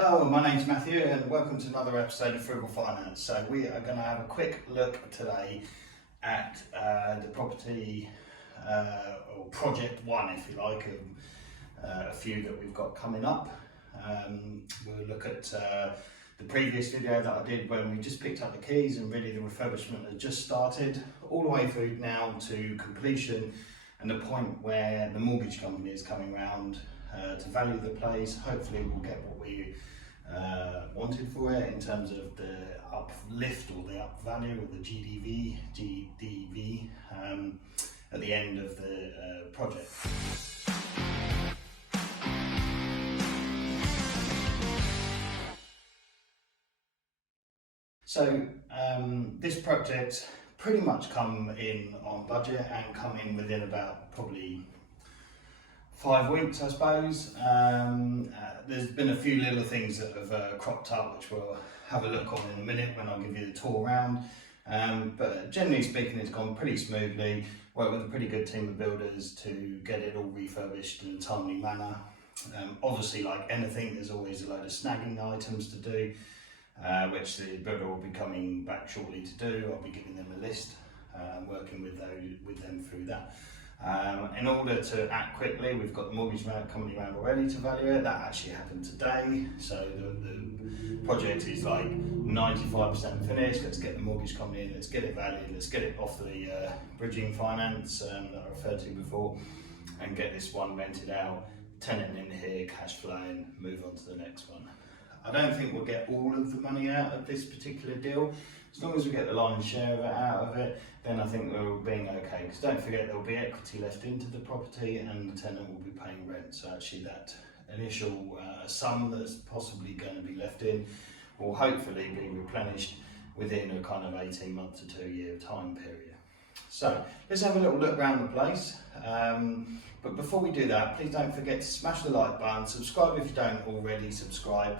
Hello, my name's Matthew and welcome to another episode of Frugal Finance. So we are going to have a quick look today at the property or project one, if you like, a few that we've got coming up. We'll look at the previous video that I did when we just picked up the keys and really the refurbishment had just started, all the way through now to completion and the point where the mortgage company is coming round to value the place. Hopefully we'll get what we wanted for it in terms of the uplift or the up value or the GDV at the end of the project. So this project pretty much come in on budget and come in within about probably 5 weeks, I suppose. There's been a few little things that have cropped up, which we'll have a look on in a minute when I'll give you the tour around. But generally speaking, it's gone pretty smoothly. Worked with a pretty good team of builders to get it all refurbished in a timely manner. Obviously, like anything, there's always a load of snagging items to do, which the builder will be coming back shortly to do. I'll be giving them a list, working with them through that. In order to act quickly, we've got the mortgage company around already to value it. That actually happened today, so the project is like 95% finished. Let's get the mortgage company in, let's get it valued, let's get it off the bridging finance that I referred to before, and get this one rented out, tenant in here, cash flowing, move on to the next one. I don't think we'll get all of the money out of this particular deal. As long as we get the lion's share of it out of it, then I think we're being okay. Because don't forget, there'll be equity left into the property and the tenant will be paying rent. So actually that initial sum that's possibly going to be left in will hopefully be replenished within a kind of 18 month to 2 year time period. So let's have a little look around the place. But before we do that, please don't forget to smash the like button, subscribe if you don't already subscribe.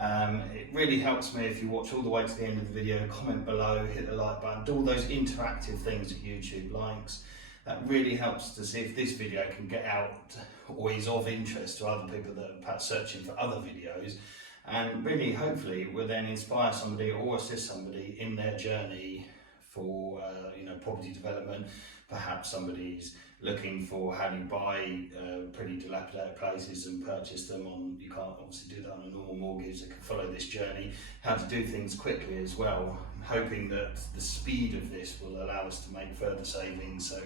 It really helps me if you watch all the way to the end of the video, comment below, hit the like button, do all those interactive things that YouTube likes. That really helps to see if this video can get out or is of interest to other people that are perhaps searching for other videos, and really hopefully will then inspire somebody or assist somebody in their journey for property development. Perhaps somebody's looking for how do you buy pretty dilapidated places and purchase them on, you can't obviously do that on a normal mortgage. They can follow this journey, how to do things quickly as well, hoping that the speed of this will allow us to make further savings. So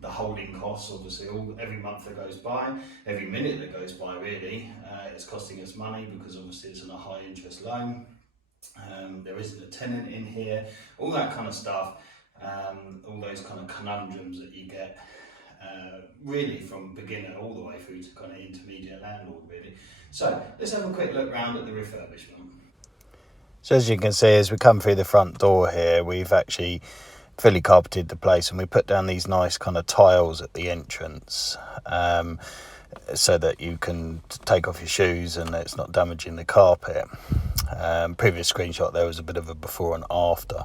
the holding costs, obviously, every month that goes by, every minute that goes by really, it's costing us money because obviously it's on a high interest loan. There isn't a tenant in here, all that kind of stuff. All those kind of conundrums that you get really from beginner all the way through to kind of intermediate landlord really. So let's have a quick look round at the refurbishment. So as you can see, as we come through the front door here, we've actually fully carpeted the place and we put down these nice kind of tiles at the entrance, so that you can take off your shoes and it's not damaging the carpet. Previous screenshot there was a bit of a before and after.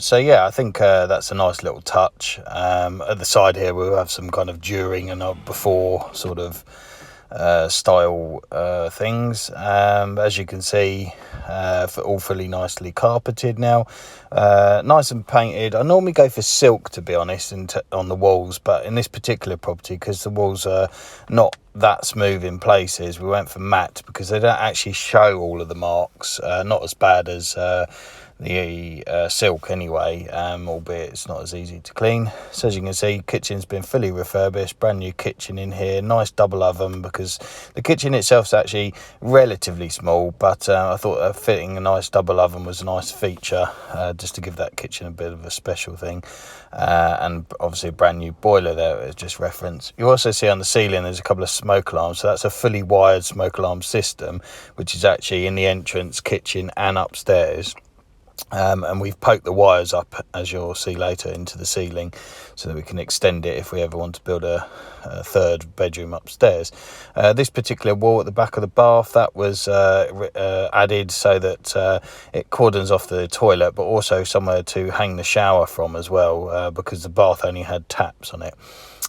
So yeah, I think that's a nice little touch. At the side here we'll have some kind of during and before sort of style things. As you can see, all fully nicely carpeted now, nice and painted. I normally go for silk, to be honest, on the walls, but in this particular property, because the walls are not that smooth in places, we went for matte because they don't actually show all of the marks. Not as bad as the silk anyway, albeit it's not as easy to clean. So as you can see, kitchen's been fully refurbished, brand new kitchen in here, nice double oven, because the kitchen itself is actually relatively small, but I thought fitting a nice double oven was a nice feature, just to give that kitchen a bit of a special thing. And obviously a brand new boiler there as just reference. You also see on the ceiling there's a couple of smoke alarms, so that's a fully wired smoke alarm system, which is actually in the entrance, kitchen and upstairs. And we've poked the wires up, as you'll see later, into the ceiling so that we can extend it if we ever want to build a third bedroom upstairs. This particular wall at the back of the bath, that was added so that it cordons off the toilet, but also somewhere to hang the shower from as well, because the bath only had taps on it.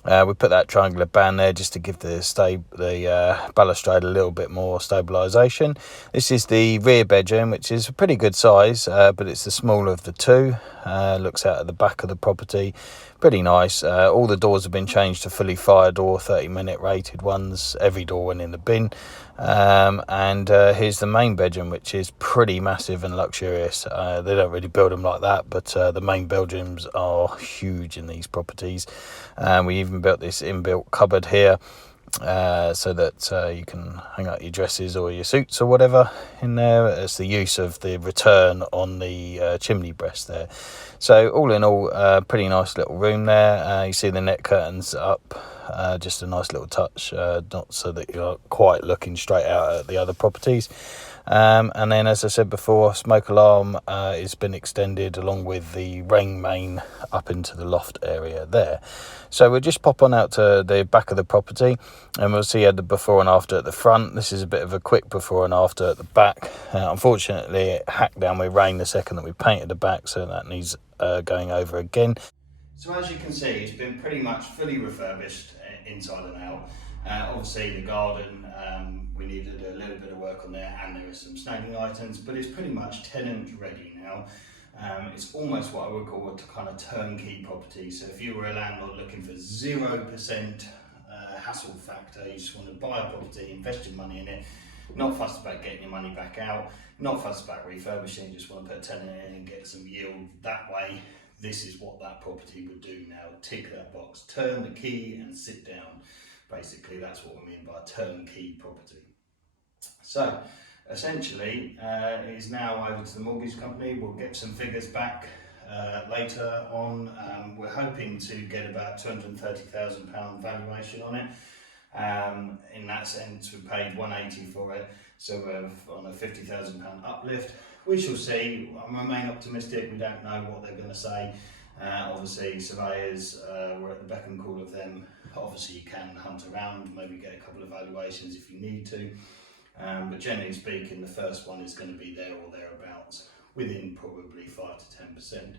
We put that triangular band there just to give the balustrade a little bit more stabilisation. This is the rear bedroom, which is a pretty good size, but it's the smaller of the two. Looks out at the back of the property. Pretty nice. All the doors have been changed to fully fire door, 30-minute rated ones. Every door went in the bin. And here's the main bedroom, which is pretty massive and luxurious. They don't really build them like that, but the main bedrooms are huge in these properties. We even built this inbuilt cupboard here, so that you can hang out your dresses or your suits or whatever in there. It's the use of the return on the chimney breast there. So all in all, pretty nice little room there. You see the net curtains up, just a nice little touch, not so that you're quite looking straight out at the other properties. And then, as I said before, smoke alarm has been extended along with the rain main up into the loft area there. So we'll just pop on out to the back of the property and we'll see the before and after at the front. This is a bit of a quick before and after at the back. Unfortunately, it hacked down with rain the second that we painted the back, so that needs going over again. So as you can see, it's been pretty much fully refurbished inside and out. Obviously the garden, we needed a little bit of work on there, and there are some snagging items, but it's pretty much tenant ready now. It's almost what I would call a kind of turnkey property. So if you were a landlord looking for 0% hassle factor, you just want to buy a property, invest your money in it, not fussed about getting your money back out, not fussed about refurbishing, just want to put a tenant in and get some yield that way, this is what that property would do now. Tick that box, turn the key and sit down. Basically, that's what we mean by turnkey property. So essentially, it is now over to the mortgage company. We'll get some figures back later on. We're hoping to get about £230,000 valuation on it. In that sense, we paid 180 for it, so we're on a £50,000 uplift. We shall see. I remain optimistic. We don't know what they're going to say. Obviously, surveyors, we're at the beck and call of them. Obviously, you can hunt around, maybe get a couple of valuations if you need to. But generally speaking, the first one is going to be there or thereabouts, within probably 5 to 10%.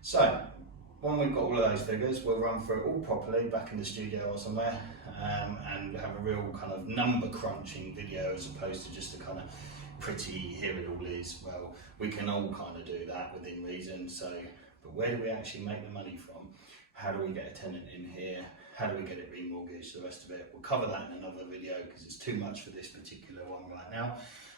So, when we've got all of those figures, we'll run through it all properly back in the studio or somewhere, and have a real kind of number crunching video as opposed to just a kind of pretty here it all is. Well, we can all kind of do that within reason. So, but where do we actually make the money from? How do we get a tenant in here? How do we get it remortgaged? The rest of it, we'll cover that in another video because it's too much for this particular one right now.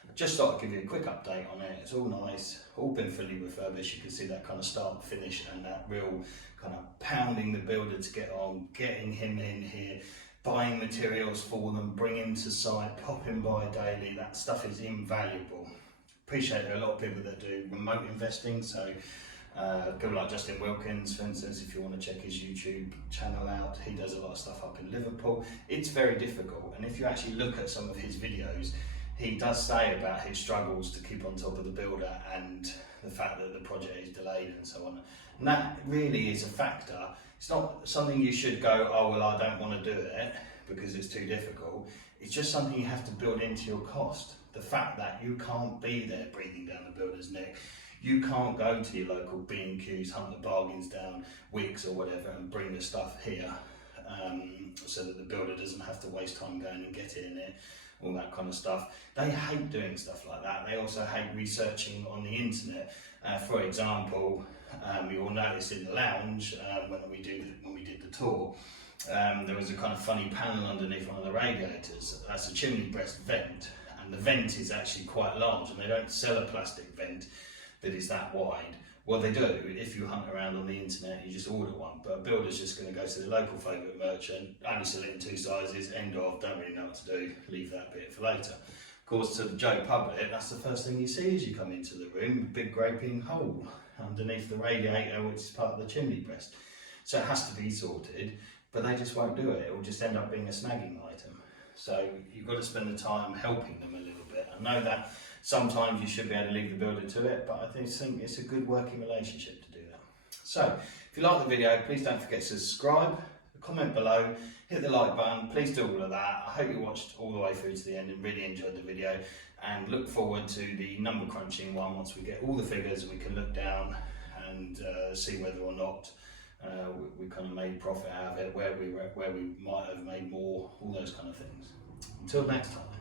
I just thought I'd give you a quick update on it. It's all nice, all been fully refurbished. You can see that kind of start finish and that real kind of pounding the builder to get on, getting him in here, buying materials for them, bringing to site, popping by daily. That stuff is invaluable. Appreciate there are a lot of people that do remote investing, so people like Justin Wilkins, for instance, if you want to check his YouTube channel out, he does a lot of stuff up in Liverpool. It's very difficult, and if you actually look at some of his videos, he does say about his struggles to keep on top of the builder and the fact that the project is delayed and so on. And that really is a factor. It's not something you should go, oh well, I don't want to do it because it's too difficult. It's just something you have to build into your cost. The fact that you can't be there breathing down the builder's neck. You can't go to your local B&Qs, hunt the bargains down, Wickes or whatever, and bring the stuff here, so that the builder doesn't have to waste time going and getting it, all that kind of stuff. They hate doing stuff like that. They also hate researching on the internet. For example, you will notice in the lounge, when we did the tour, there was a kind of funny panel underneath one of the radiators. That's a chimney breast vent, and the vent is actually quite large, and they don't sell a plastic vent that is that wide. Well, they do. If you hunt around on the internet, you just order one. But a builder's just going to go to the local favourite merchant, only sell it in 2 sizes, end of, don't really know what to do, leave that bit for later. Of course, to the Joe public, that's the first thing you see as you come into the room, a big gaping hole underneath the radiator, which is part of the chimney breast. So it has to be sorted, but they just won't do it. It will just end up being a snagging item. So you've got to spend the time helping them a little bit. I know that sometimes you should be able to leave the builder to it, but I think it's a good working relationship to do that. So, if you like the video, please don't forget to subscribe, comment below, hit the like button, please do all of that. I hope you watched all the way through to the end and really enjoyed the video, and look forward to the number crunching one once we get all the figures and we can look down and see whether or not we kind of made profit out of it, where we might have made more, all those kind of things. Until next time.